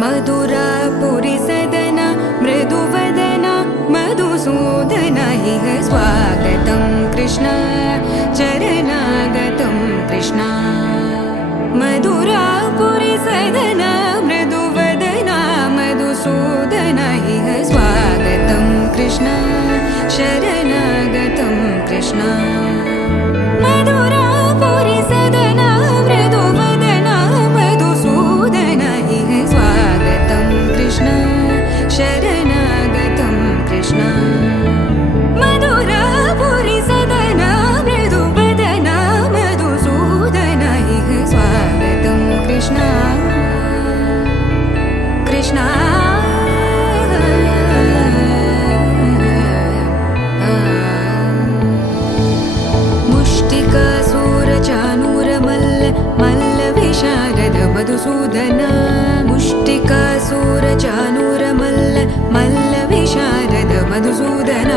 मधुरापुरी सदन मृदुवदन मधुसूदन इह स्वागतं कृष्ण चरणागतं कृष्ण मधुरापुरी सदन मृदुवदन मधुसूदन इह स्वागतं कृष्ण शरणागतं कृष्ण मधुरापुरी सदन मृदुवदन मधुसूदन इह स्वागतं कृष्ण शरणागतं कृष्ण मधुरापुरी सदन मृदुवदन मधुसूदन इह स्वागतं कृष्ण कृष्ण मधुसूदन मुष्टिकासूरचानूर मल्ल विशारद मधुसूदन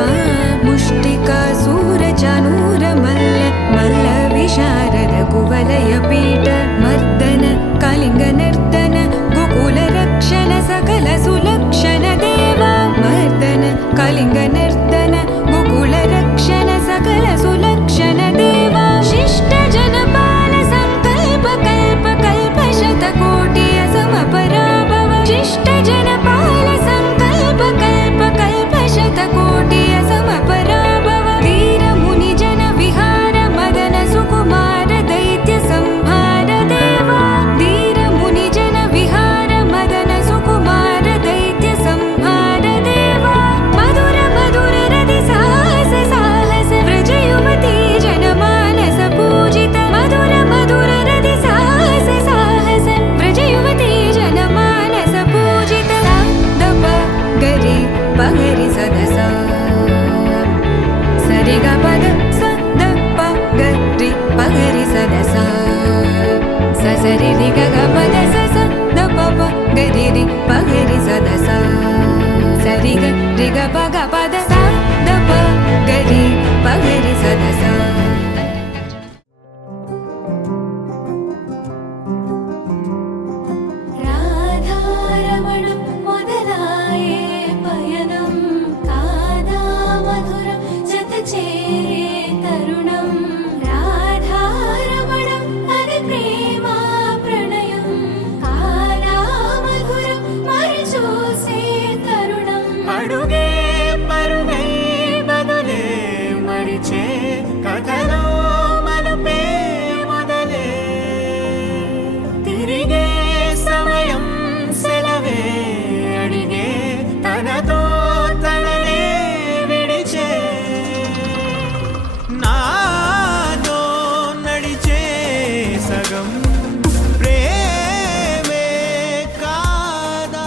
मुष्टिकासूरचानूर मल्ल विशारद कुवलय पीठ मर्दन कलिंग नर्तन गोकुल रक्षण सकल सुलक्षण देवा मर्दन कलिंग नर्तन गोकुल रक्षण सकल सुलक्षण देवा शिष्ट जनपाल संकल्प कल्प कल्प शतकोटिय समपराभव शिष्ट जनपाल संकल्प कल्प कल्प शतकोटिय समपराभव वीर मुनि जन विहार मदन सुकुमार दैत्य संहार देवा वीर मुनि जन विहार मदन सुकुमार दैत्य संहार देवा मधुर मधुर रति साहस साहस व्रज युवती जनमानस पूजित मधुर मधुर रति साहस साहस व्रज युवती जनमानस पूजित दप गरि पगरि सदस सरि ग पद स द प गरि पगरि सदस स सरि रि ग ग पद स स द प प गरि रि पगरि सदस सरि ग रि ग प ग पद स द प गरि पगरि सदस రాధారమణం మొదలాయే పయనం కాదా మధురం జత చేరే తరుణం రాధారమణం అది ప్రేమ ప్రణయం కాదా మధురం మరి చూసే తరుణం అడుగే పరుగే బదులే మడిచే కథలో మలుపే మొదలే తిరిగే సమయం సెలవే అడిగే తనతో తననే విడిచే నాతో నడిచే సగం ప్రేమే కాదా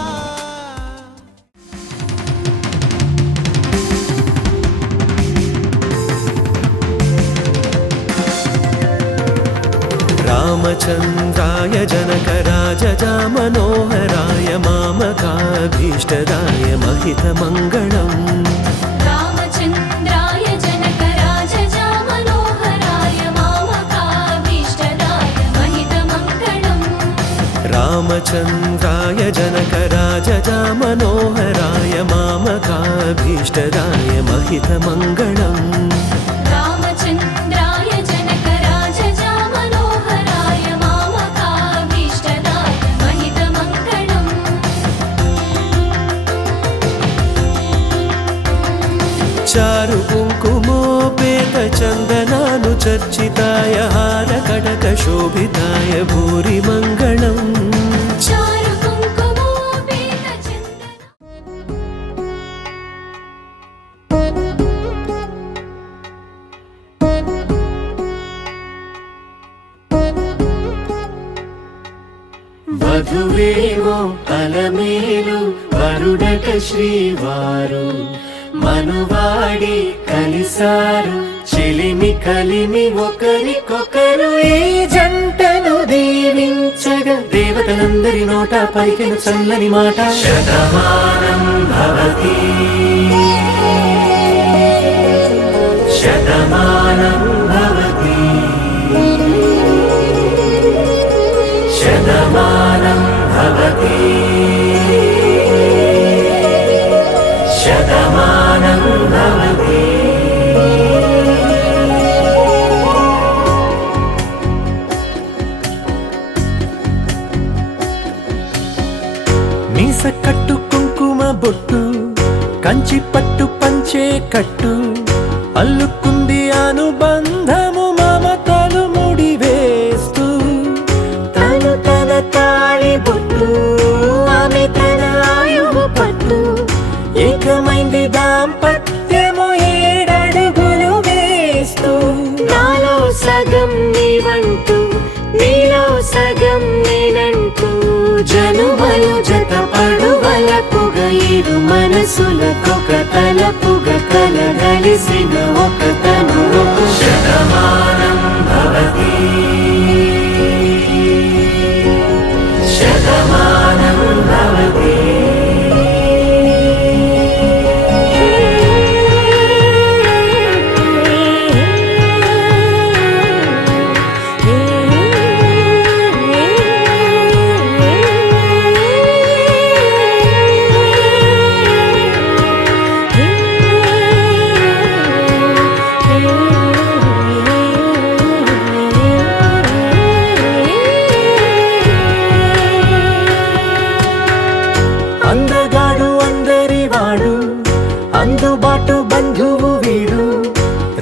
रामचन्द्राय जनकराजजा मनोहराय मामकाभीष्टदाय महितमङ्गलम् రామచంద్రాయ జనకరాజజా మనోహరాయ మామకాభీష్టదాయ రామచంద్రాయ జనకరాజామనోహరాయ మామకాభీష్టదాయ మహితమంగళం రామచంద్రాయ జనకరాజామనోహరాయ మామకాభీష్టదాయ మహితమంగళం చారు కుంకుమోపేత చందనానుచర్చితాయ హారకటక శోభితాయ భూరి మంగళం చారు కుంకుమోపేత చందన వధువేమో అలమేలు వరుడట శ్రీవారు మనువాడి కలిసారు చెలిమి కలిమి ఒకరికొకరు ఈ జంటను దీవించగా దేవతలందరి నోట పలికిన చల్లని మాట శతమానం భవతి శతమానం భవతి శతమానం భవతి శతమానం భవతి మీస కట్టు కుంకుమ బొట్టు కంచి పట్టు పంచే కట్టు అల్లుకుంది అనుబంధము మమతలు ముడివేస్తూ తను తన తాళి బొట్టు ఆమె తన ఆయువు పట్టు ఏకమైంది దాంపత్యము 7 అడుగులు వేస్తూ నాలో సగం నీవంటూ నీలో సగం నేనంటూ జనుమలు జత పడువలపుగ ఇరు మనసులకొక తలపుగ కలగలిసిన ఒక తను శతమానం భవతి శతమానం భవతి అందగాడు అందరివాడు అందుబాటు బంధువు వీడు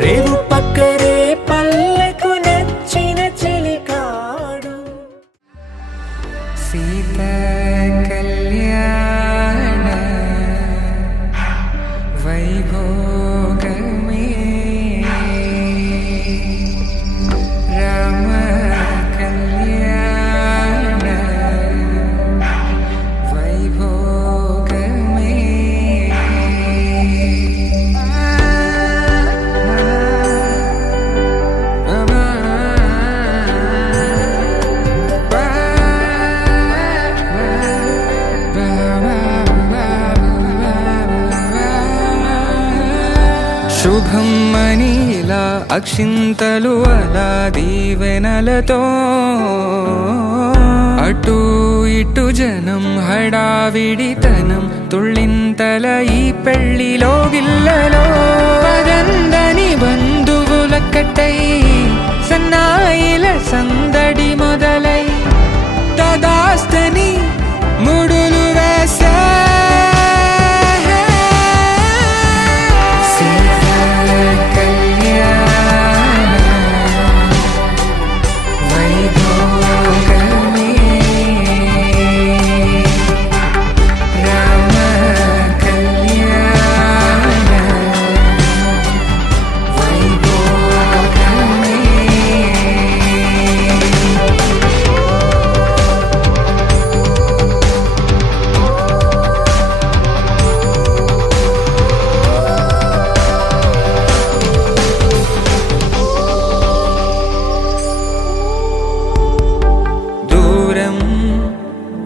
రేవు పక్కరే పల్లెకు నచ్చిన చెలికాడు సీత కళ్యాణ వైభోగమే రామ కళ్యాణ వైభోగమే శుభం మనీలా అక్షింతలు అలా దీవెనలతో అటు ఇటు జనం హడావిడితనం తుళ్ళింతల ఈ పెళ్లిలో గిల్లలో పదందని బంధువులక్కటై సన్నాయిల సందడి మొదలై తదాస్తని ముడులు వేసా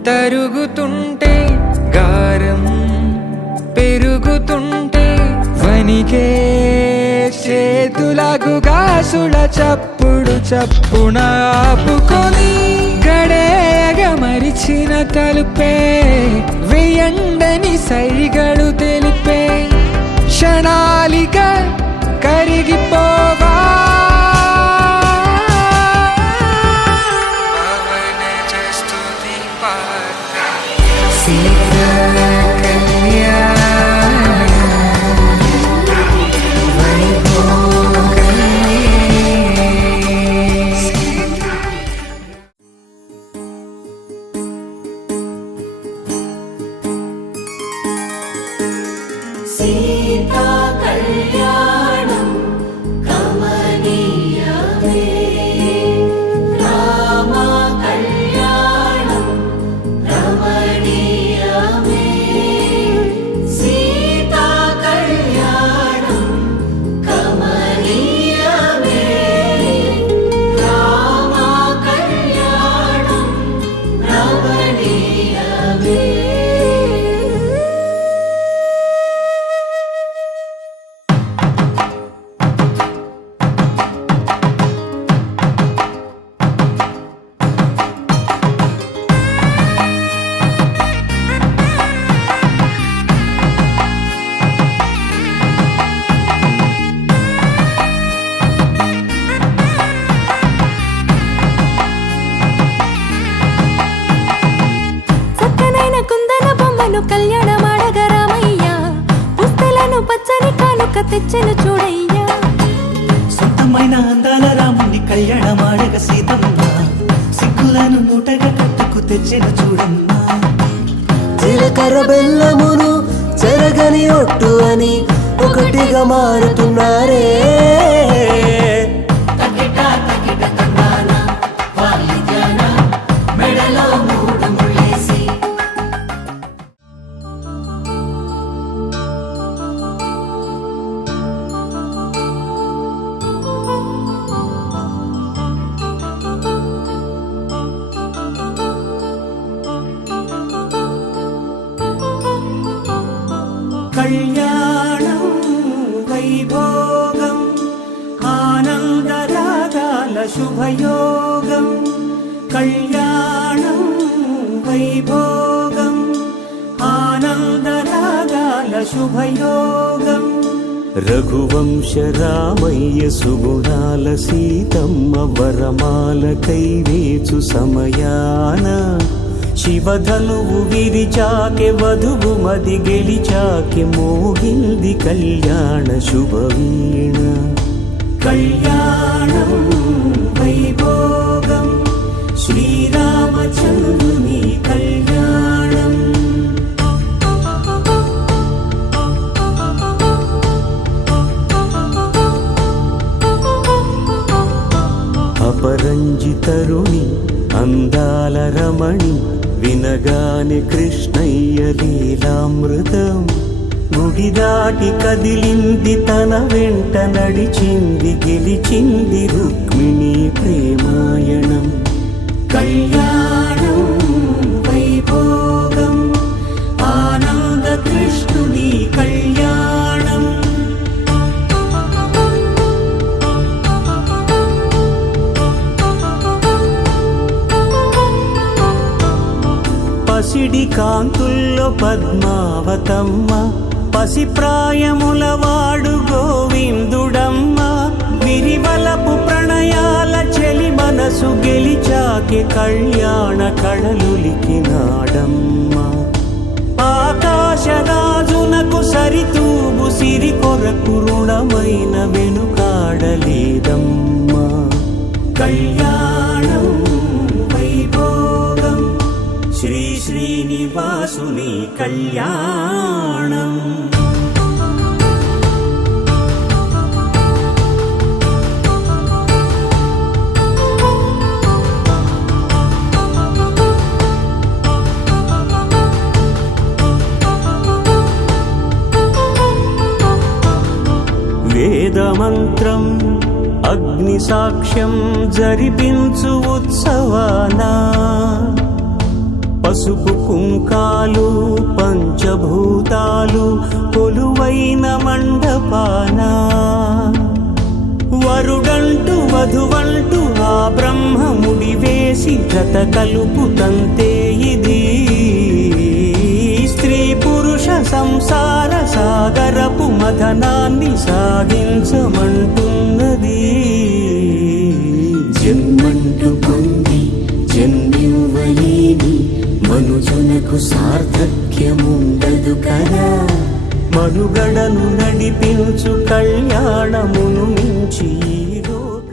తరుగుతుంటే గారం పెరుగుతుంటే వనికే చేతులకు గాసుల చప్పుడు చప్పున ఆపుకొని గడేయగ మరిచి తలుపే వేయండని సైగడు తెలిపే క్షణాలిక కరిగిపోవా సీతా కళ్యాణం కమనీయమే రామ కళ్యాణం రమణీయమే సీతా కళ్యాణం కమనీయమే రామ కళ్యాణం రమణీయమే తెచ్చను చూడయ్యా సొంతమైన అందాల రాముని కళ్యాణమాడగ సీతమ్మ సిగ్గులను మూటగా కట్టుకు తెచ్చెను చూడమ్మా జీలకర్ర బెల్లమును చెరగని ఒట్టు అని ఒకటిగా మారుతున్నారే కళ్యాణం వైభోగం ఆనందరాగాల శుభయోగం కళ్యాణం వైభోగం ఆనందరాగాల శుభయోగం రఘువంశ రామయ్య సుగుణాల సీతమ్మ వరమాల కైవేచు సమయాన శివధనువు విరిచాకె వధువు మది గెలిచాకె మోగింది కళ్యాణ శుభవీణ కళ్యాణం వైభోగం శ్రీరామచంద్రుని కళ్యాణం అపరంజి తరుణి అందాల రమణి వినగానే కృష్ణయ్య లీలామృతం గుడి దాటి కదిలింది తన వెంట నడిచింది గెలిచింది రుక్మిణి ప్రేమాయణం కళ్యాణం వైభోగం ఆనంద కృష్ణుని కళ్యాణం పసిడి కాంతుల్లో పద్మావతమ్మ పసిప్రాయముల వాడు గోవిందుడమ్మ విరివలపు ప్రణయాల చెలి మనసు గెలిచాకే కళ్యాణ కళలులికినాడమ్మ ఆకాశరాజునకు సరితూబు సిరి కొరకు రుణమైన వెనుకాడలేదమ్మా కళ్యాణం వైభోగం శ్రీ శ్రీనివాసుని కళ్యాణం వేదమంత్రం అగ్ని సాక్ష్యం జరిపించు ఉత్సవానా పసుపు కుంకాలు పంచభూతాలు కొలువైన మండపానా వరుడంటూ వధువంటూ ఆ బ్రహ్మముడి వేసి జత కలుపుతంతే ఇది సంసార సాగరపు మదనాన్ని సాగించమంటున్నది. జన్మంటూ పొంది జన్మివ్వలేని మనుజునకు సార్థక్యముండదు కదా. మనుగడను నడిపించు కళ్యాణమును మించి ఈ లోక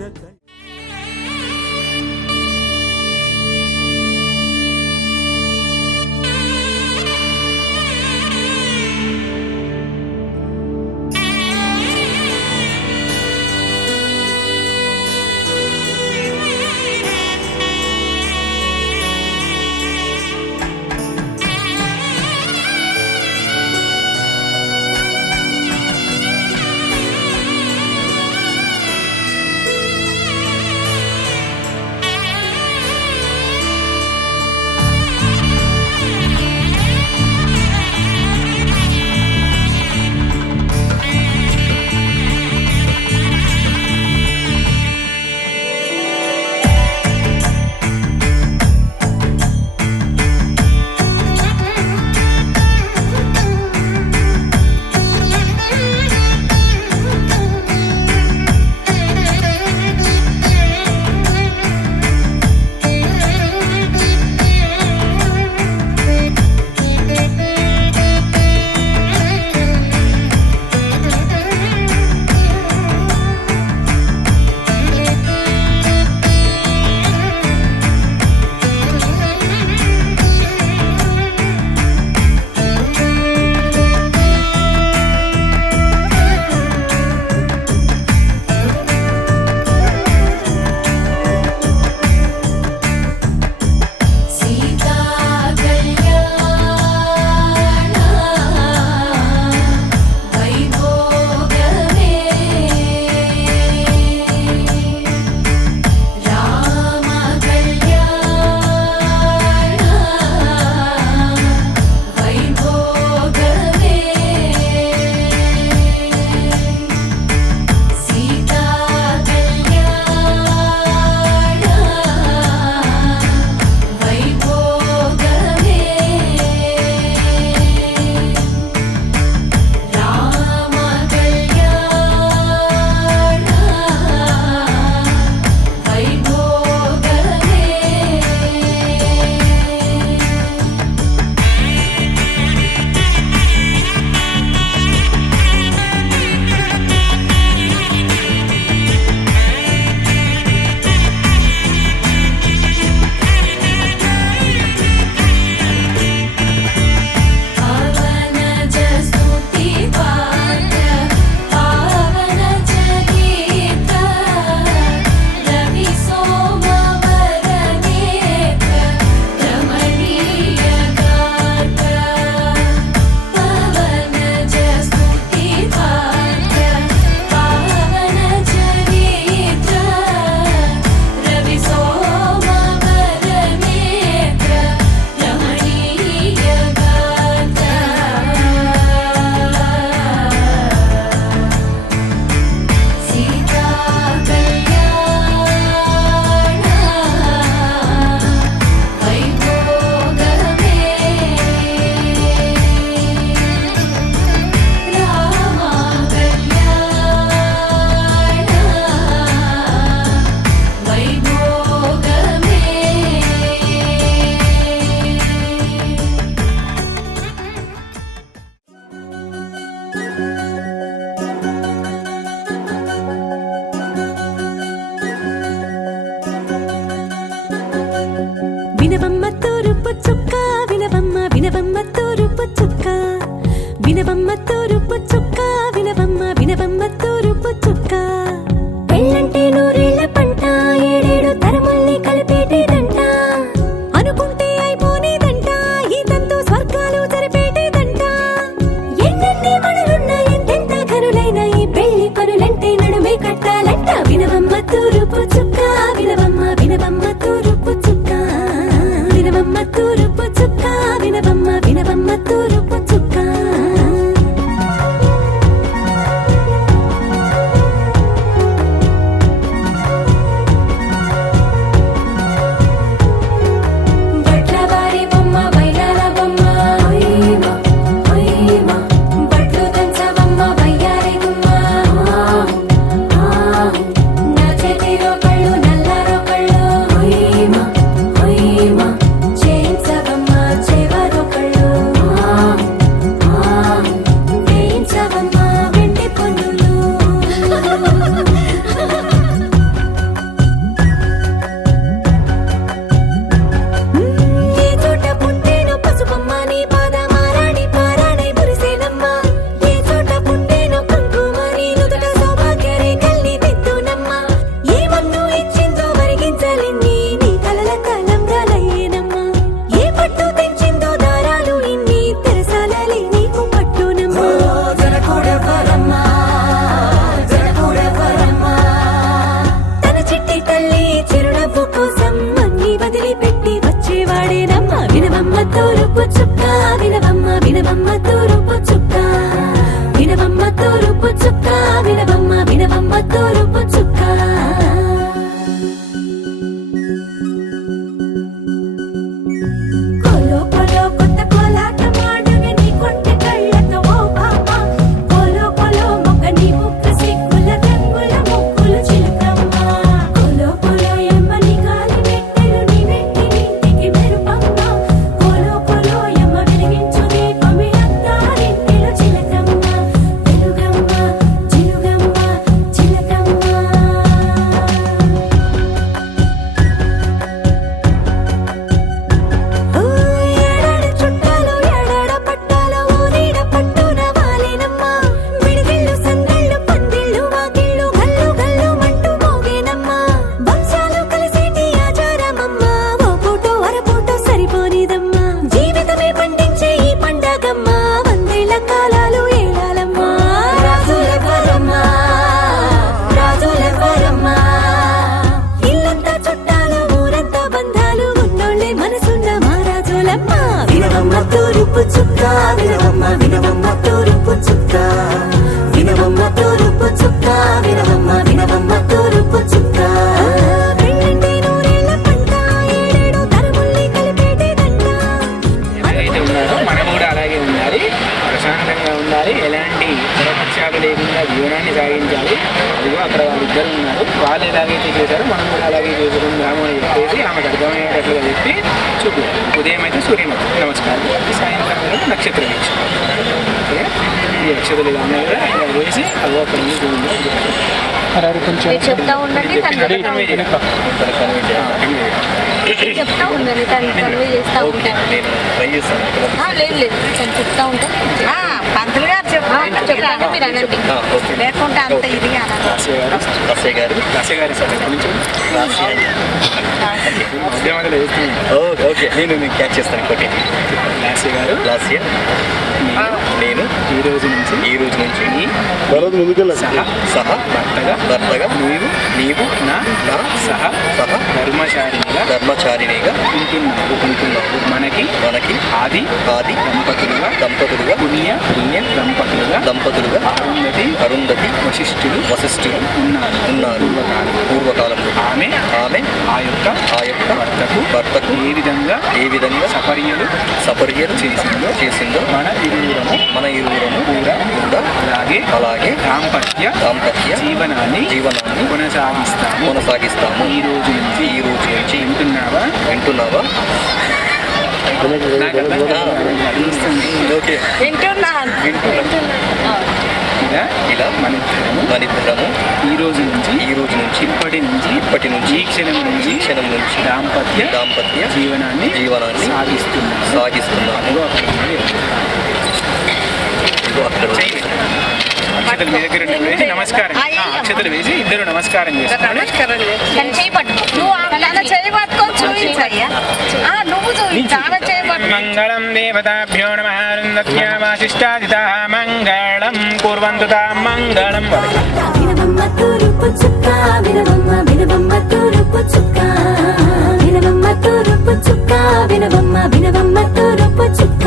వినవమ్మ తూరుపు చుక్క వినవమ్మ వినవమ్మ తూరుపు చుక్క వినవమ్మ తూరుపు చుక్క వినవమ్మ వినవమ్మ తూరుపు చుక్క పెళ్ళంటే నూరేళ్ల పంట ఏడేడు తరముల్ని కలిపేటేదంట అనుకుంటే అయిపోనేదంట ఈ తంతు స్వర్గాలు జరిపేటేదంట ఎన్నెన్ని మనులున్నా ఎంతెంత కనులైన ఈ పెళ్లి పనులంటే నడుమే కట్టాలంట వినవమ్మ తూరుపు చుక్క వినవమ్మ వినవమ్మ తూరుపు చుక్క వినవమ్మ తూరుపు చుక్క వినవమ్మ వినవమ్మ తూరుపు చుక్క తూరుపు చుక్క వినవమ్మ వినవమ్మ తూరుపు చుక్క వినవమ్మ తూరుపు చుక్క వినవమ్మ వినవమ్మ తూరుపు చుక్క కోలో కోలో కొత్త కోలాట మాడగ నీ కొంటె కళ్ళతో ఓ బామ్మ కోలో కోలో మొక్క నీ ముక్క సిగ్గుల రంగుల ముక్కులు చిలకమ్మ కోలో కోలో ఎమ్మ నీ కాలి మెట్టెలు నీ వెంటి నింటికి మెరుపమ్మ కోలో కోలో ఎమ్మ వెలిగించు దీపమి అత్తారింటిలో చిలకమ్మ వెలుగమ్మ చిలుగమ్మ చిలకమ్మ ఏడాడ చుట్టాలు ఏడాడ పట్టాలు ఊరిడ పట్టున వాలినమ్మ విడిదిళ్ళు సందళ్ళు పందిళ్ళు వాకిళ్ళు గల్లు గల్లు మంటూ మోగేనమ్మ వంశాలు కలిసేటి ఆచారమమ్మ ఓ పూటో అరపూటో సరిపోనిదమ్మ జీవితమే పండించే ఈ పండగమ్మ వందేళ్ల కాలాలు ఏడాలమ్మ రాజులెవరమ్మ రాజులెవరమ్మ ఇల్లంతా చుట్టాలు ఊరంతా బంధాలు ఉన్నోళ్ళే మనసున్న మహారాజులమ్మ వినవమ్మ తూరుపు చుక్క వినవమ్మ వినవమ్మ తూరుపు చుక్క వినవమ్మ తూరుపు చుక్క వినవమ్మ వినవమ్మ తూరుపు చుక్క పెళ్ళంటే నూరేళ్ల పంట ఏడేడు తరముల్ని కలిపేటేదంట ఎవరైతే ఉన్నారో మనం కూడా అలాగే ఉండాలి, ప్రశాంతంగా ఉండాలి, ఎలాంటి పరపక్షాలు లేకుండా జీవనాన్ని సాగించాలి. అదిగో అక్కడ వాళ్ళిద్దరు ఉన్నారు, వాళ్ళు ఎలాగైతే చేశారో మనం కూడా అలాగే చేసుకుందాము అని చెప్పేసి ఆమెకు అర్థమయ్యేటట్లుగా చెప్పి చూపించాలి. ఉదయం అయితే సూర్యమతం నమస్కారం, సాయంత్రం వరకు నక్షత్ర వీక్షణ. ఓకే, ఈ నక్షత్రాలు ఇలా ఉన్నాయి కదా, ఇలా వేసి అవి అక్కడ నుంచి కొంచెం చెప్తా ఉండండి చెప్తా ఉండండి తను కన్వే చేస్తా ఉంటాను. లేదు లేదు తను చెప్తా ఉంటాను. పంతులు గారు చెప్తాను మీరు అనండి, లేకుంటే అంత ఇది రాసే గారి సార్ ఎప్పటి నుంచి ఉద్యమాలు వేస్తున్నాను. ఓకే, నేను క్యాచ్ చేస్తాను. ఇంకోటి రాసే గారు లాస్ట్ ఇయర్ నేను ఈ రోజు నుంచి నీ సహా భర్తగా నీవు నా సహా ధర్మచారినిగా ఉంటున్నావు. మనకి ఆది దంపతులుగా పుణ్య దంపతులుగా అరుంధతి వశిష్ఠులు ఉన్నారు పూర్వకాలంలో. ఆమె ఆ యొక్క భర్తకు ఏ విధంగా సపర్యలు చేసిందో మన ఇరువురము కూడా అలాగే దాంపత్య జీవనాన్ని కొనసాగిస్తాము. ఈ రోజు నుంచి వింటున్నావా? ఓకే, ఇలా మనిద్దరము ఈ రోజు నుంచి ఇప్పటి నుంచి ఈ క్షణం నుంచి దాంపత్య జీవనాన్ని సాగిస్తున్నాము. అక్షతలు మీ దగ్గర వేసి నమస్కారం, అక్షతలు వేసి ఇద్దరు నమస్కారం చేస్తారు. మంగళం దేవతాభ్యో నమః అరుంధత్యామాశిష్టాదితా మంగళం కుర్వంతు తాం మంగళం. వినవమ్మ తూరుపు చుక్క వినవమ్మ వినవమ్మ తూరుపు చుక్క వినవమ్మ తూరుపు చుక్క వినవమ్మ వినవమ్మ తూరుపు చుక్క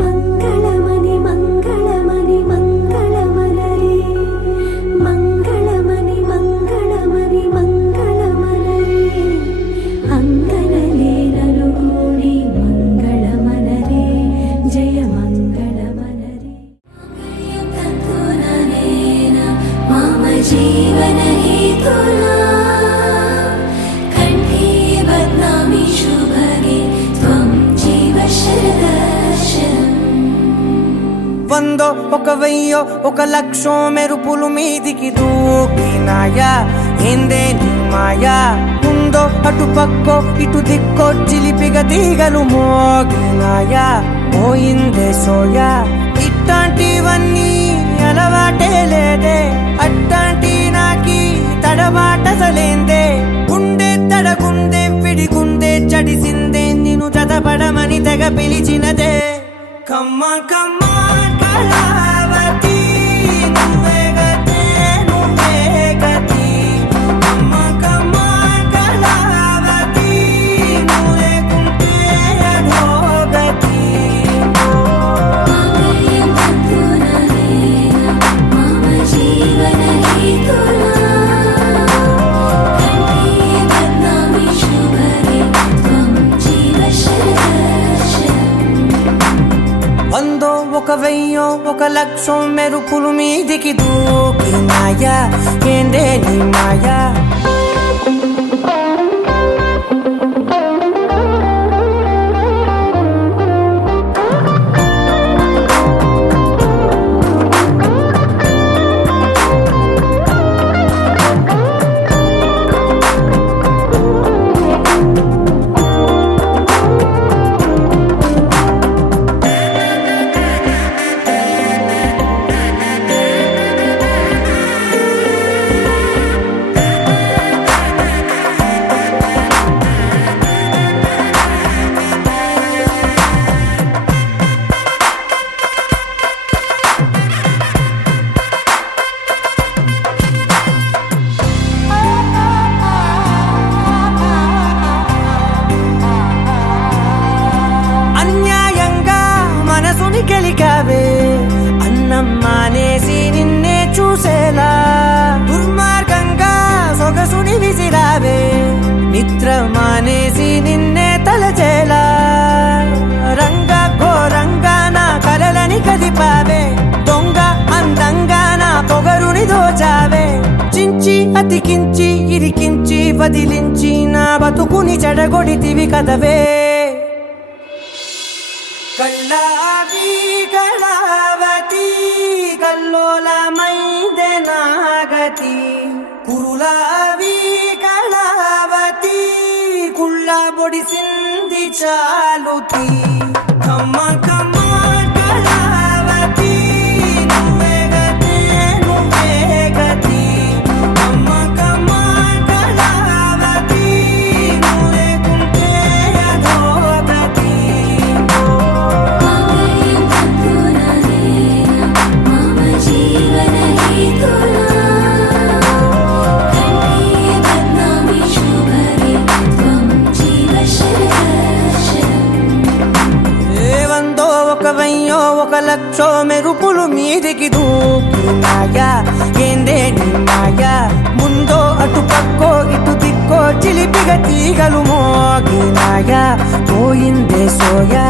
మంగళమణి మంగళమణి మంగళమలరే మంగళమణి మంగళమణి మంగళమలరే అంగనలే నలుగూడి మంగళమనరే జయ మంగళమనరే మమ జీవన హేతునా కంఠే బధ్నామి శుభగే త్వం జీవ శరదర్శనం. వందో ఒక వెయ్యో ఒక లక్షో మెరుపులు మీదికి దూకినాయా ఏందే నీ మాయా ముందో అటు పక్కో ఇటు దిక్కో చిలిపిగ తీగలు మోగినాయా పోయిందే సోయా ఇట్లాంటివన్నీ అలవాటే లేదే అట్లాంటి నాకి తడబాటసలేందే గుండె తడగుందే విడిగుందే చడిసిందే నిన్ను చదపడమని తెగ పిలిచినదే కమ్మ కమ్మ కళావతి నువ్వే గతే నువ్వే గతి కమ్మ కమ్మ ఒక లక్షం మెరుపులు మీదికి దూకినాయా ఏందే నీ మాయా అన్యాయంగా మనసుని గెలికావే అన్నం మానేసి నిన్నే చూసేలా దుర్మార్గంగా సొగసుని విసిరావే నిద్ర మానేసి నిన్నే తలచేలా రంగా ఘోరంగా నా కలలని కదిపావే దొంగ అందంగా నా పొగరుని దోచావే చించి అతికించి ఇరికించి వదిలించి నా బతుకుని చెడగొడితివి కదవే కళ్ళావి కళావతి కల్లోలమైందే నాగతి కురులావి కళావతి కుళ్ళ బొడిసింది చాలుతి కమ్మ కమ్మ కళావతి నువ్వే గతే నువ్వే గతి కమ్మ కమ్మ కళావతి నువ్వే కుంటే అధోగతి ఏవందో ఒక వెయ్యో ఒక లక్షో మెరుపులు మీదికి దూకినాయా ఏందే నీ మాయా ముందో అటు పక్కో ఇటు దిక్కో చిలిపిగా తీగలు మోగినాయా పోయిందే సోయా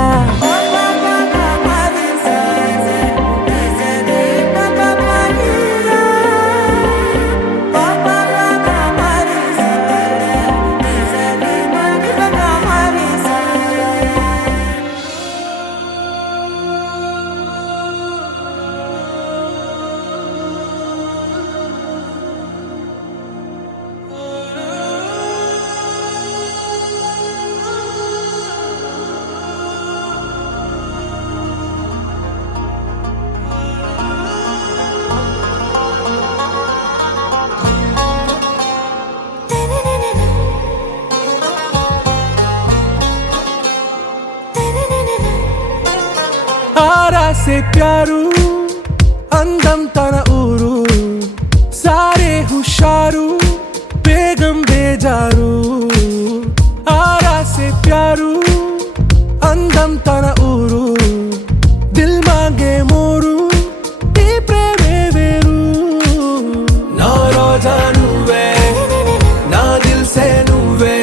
आरा से प्यारू అందం తన ఊరు సారే హుషారు బేగం బేజారు ఆరా సే ప్యారు అందం తన ఊరు దిల్ మాంగే మోరు ఈ ప్రేమే వేరు నా రోజా నువ్వే నా దిల్ సే నువ్వే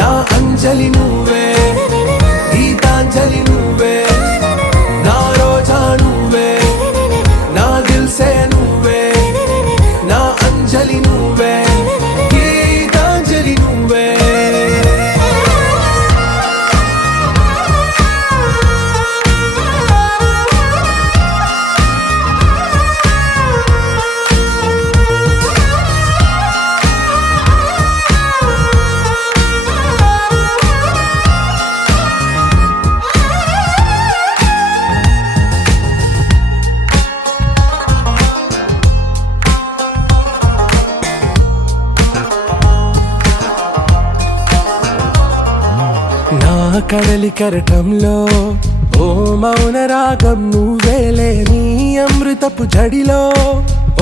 నా అంజలి నువ్వే గీతాంజలి నువ్వే నా రోజా నువ్వే నా దిల్ సే నువ్వే నా అంజలి నువ్వే గీతాంజలి నువ్వే నా కడలి కరటంలో ఓ మౌన రాగం నువ్వేలే నీ అమృతపు జడిలో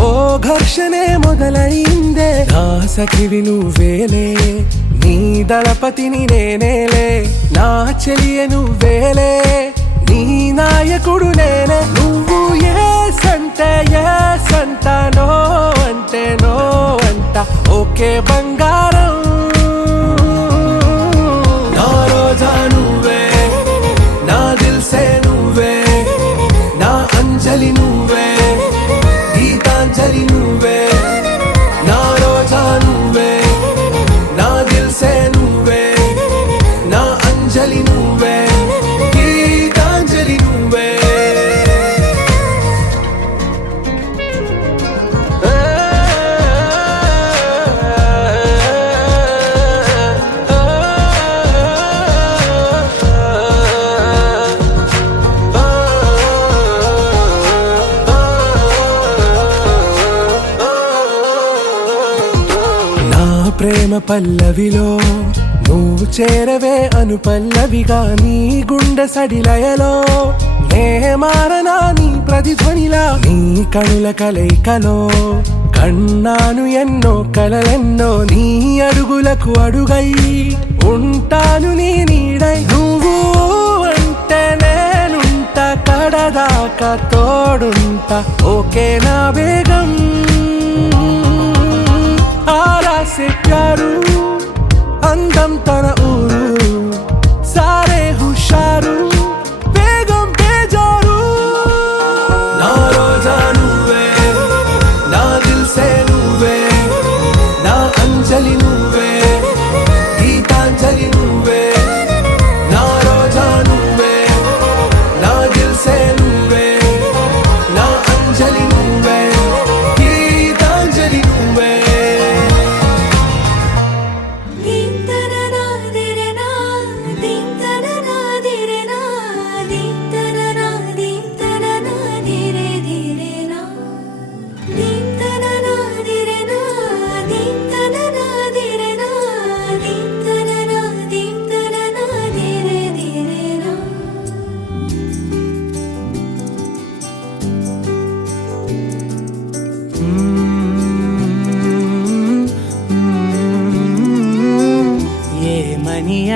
ఓ ఘర్షణే మొదలైందే నా సఖివి నువ్వేలే నీ దళపతిని నేనేలే నా చెలియ నువ్వేలే నీ నాయకుడు నేనే నువ్వు ఏ సంట నో అంటే నో అంట ఓకే బంగారం నా రోజా నువ్వే నా దిల్ సే నువ్వే నా అంజలి ప్రేమ పల్లవిలో నువ్వు చేరవే అను పల్లవిగా నీ గుండె సడిలయలో నే మారనా నీ ప్రతిధ్వనిలా నీ కనుల కలయికలో కన్నాను ఎన్నో కలలెన్నో నీ అడుగులకు అడుగై ఉంటాను నీ నీడై నువ్వు అంటే నేనుంట కడదాకా తోడుంటా ఓకే నా బేగం ఆరా సే ప్యారు అందం తన ఊరు సారే హుషారు బేగం బేజారు నా రోజా నువ్వే నా దిల్ సే నువ్వే నా అంజలి నువ్వే గీతాంజలి నువ్వే నా రోజా నువ్వే నా దిల్ సే నువ్వే నా అంజలి నువ్వే గీతాంజలి నువ్వే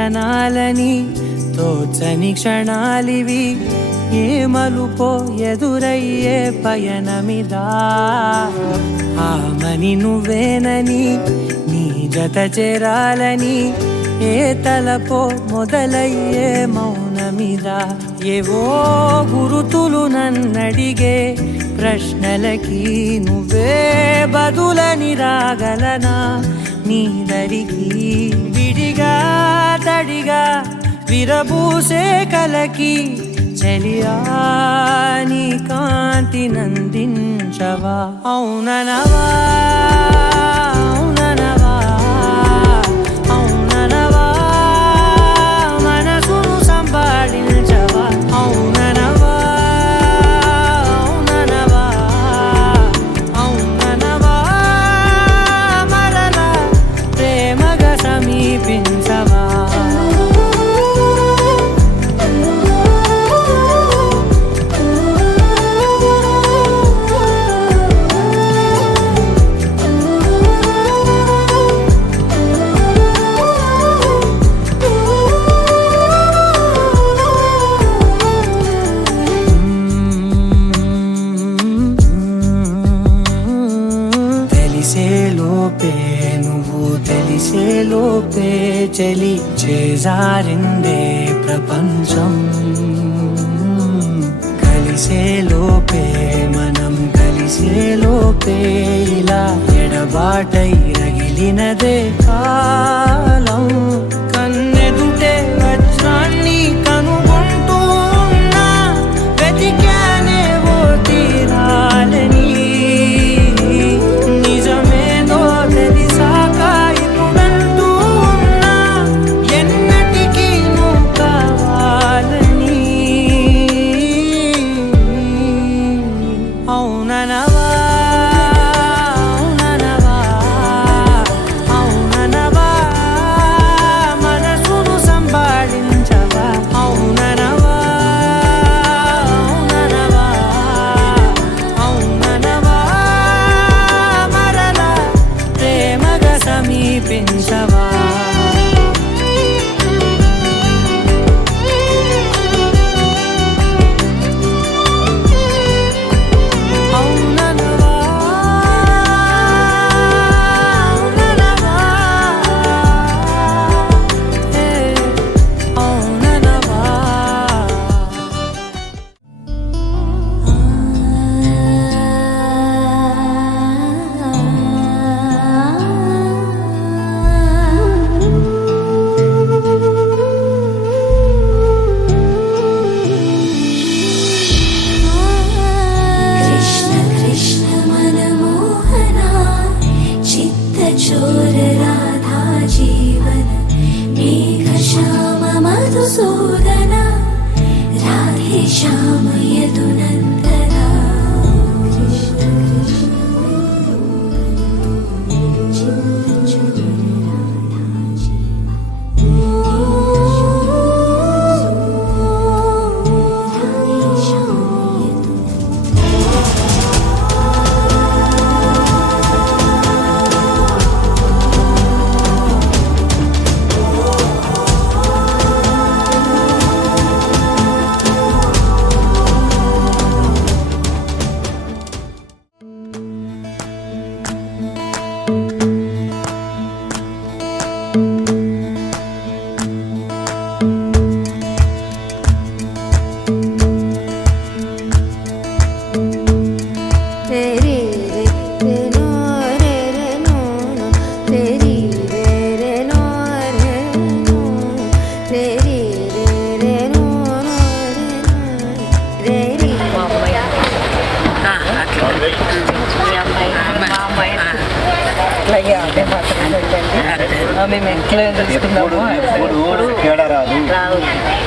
అనాలని తోచని క్షణాలివి ఏ మలుపో ఎదురయ్యే పయనమిదా ఆమని నువ్వేనని నీ జత చేరాలని ఏ తలపో మొదలయ్యే మౌనమిదా ఏవో గురుతులు నన్నడిగే ప్రశ్నలకి నువ్వే బదులని రాగలనా నీ దరికి విడిగా తడిగా విరబూసే కలకి చలియా నీ కాంతి నందించవా అవుననవా అవుననవా అవుననవా మనసును సంపాదించవా అవుననవా అవుననవా అవుననవా మరలా ప్రేమగా సమీపించవా తెలిసేలోపే చలి చేజారిందే ప్రపంచం కలిసేలోపే మనం కలిసేలోపే ఇలా ఎడబాటై రగిలినదే కాలం కన్నెదుటే వజ్రాన్ని కనుగొంటూ ఉన్నా వెతికానే ఓ తీరాలని నిజమేదో తెలిసాక ఇప్పుడంటూ ఉన్నా ఎన్నటికీ నువ్వు కావాలని అవుననవా అవుననవా అవుననవా మనసును సంపాదించవా అవుననవా అవుననవా అవుననవా మరలా ప్రేమగా సమీపించవా అవుననవా అవుననవా హే అవుననవా कृष्ण कृष्ण मनमोहना चित्तचोर राधा जीवन मेघश्याम मधुसूदन राधे श्याम यदुनन्दना कृष्ण कृष्ण चित्तचोर అట్లాగే అదే మాత్రం మేము ఎట్లా చూసుకున్నాము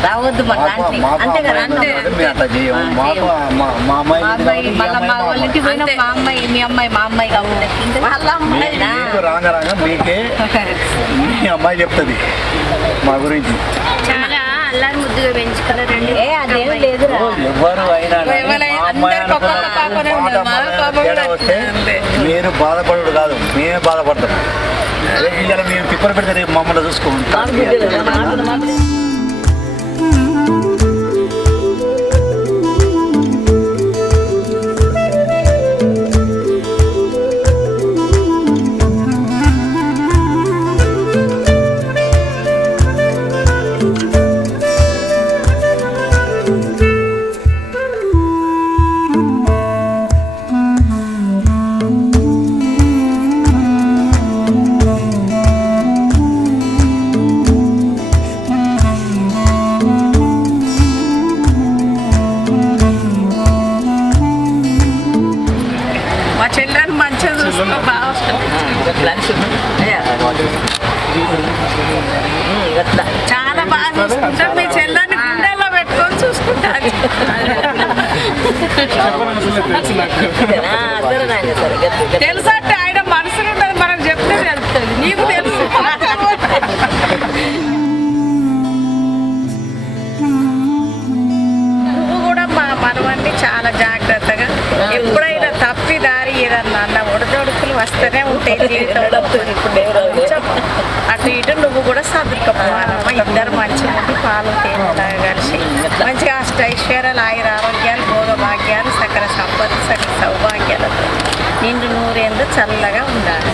రావద్దు అంతే కదా మా అమ్మాయి మళ్ళీ మా వాళ్ళ ఇంటికి పోయినా మా అమ్మాయి మీ అమ్మాయి మా అమ్మాయి కాబట్టి వాళ్ళ అమ్మాయి రాగా మీకే మీ అమ్మాయి చెప్తుంది మా గురించి చాలా అల్లారి ముద్దుగా పెంచుకున్నారండి అదేం లేదు ఎవరు అయినా వస్తే మీరు బాధపడడు కాదు మేమే బాధపడతాం ఇలా మేము తిప్పలు పెడితే రేపు మమ్మల్ని చూసుకుంటాం మా చెల్లెని మంచిగా చూసుకో బాగా చాలా బాగా చూసుకుంటాం మీ చెల్లెని గుండెల్లో పెట్టుకొని చూసుకుంటారు తెలుసా అంటే ఆయన మనసులో ఉన్నది మనం చెప్తే తెలుస్తుంది నీకు తెలుసు నువ్వు కూడా మా మనవన్ని చాలా జాగ్రత్తగా ఎప్పుడైనా తప్పి దారి ఏదన్నా అన్న ఒడదొడుకులు వస్తూనే ఉంటాయి జీవితంలో కొంచెం అటు ఇటు నువ్వు కూడా సర్దుకుపోవాలమ్మా ఇద్దరు మంచిగా ఉండి పాలు తేనెలాగా కలిసి మంచిగా అష్టైశ్వర్యాలు ఆయుర ఆరోగ్యాలు భోగభాగ్యాలు సకల సంపద సకల సౌభాగ్యాలతో నిండు నూరేందు చల్లగా ఉండాలి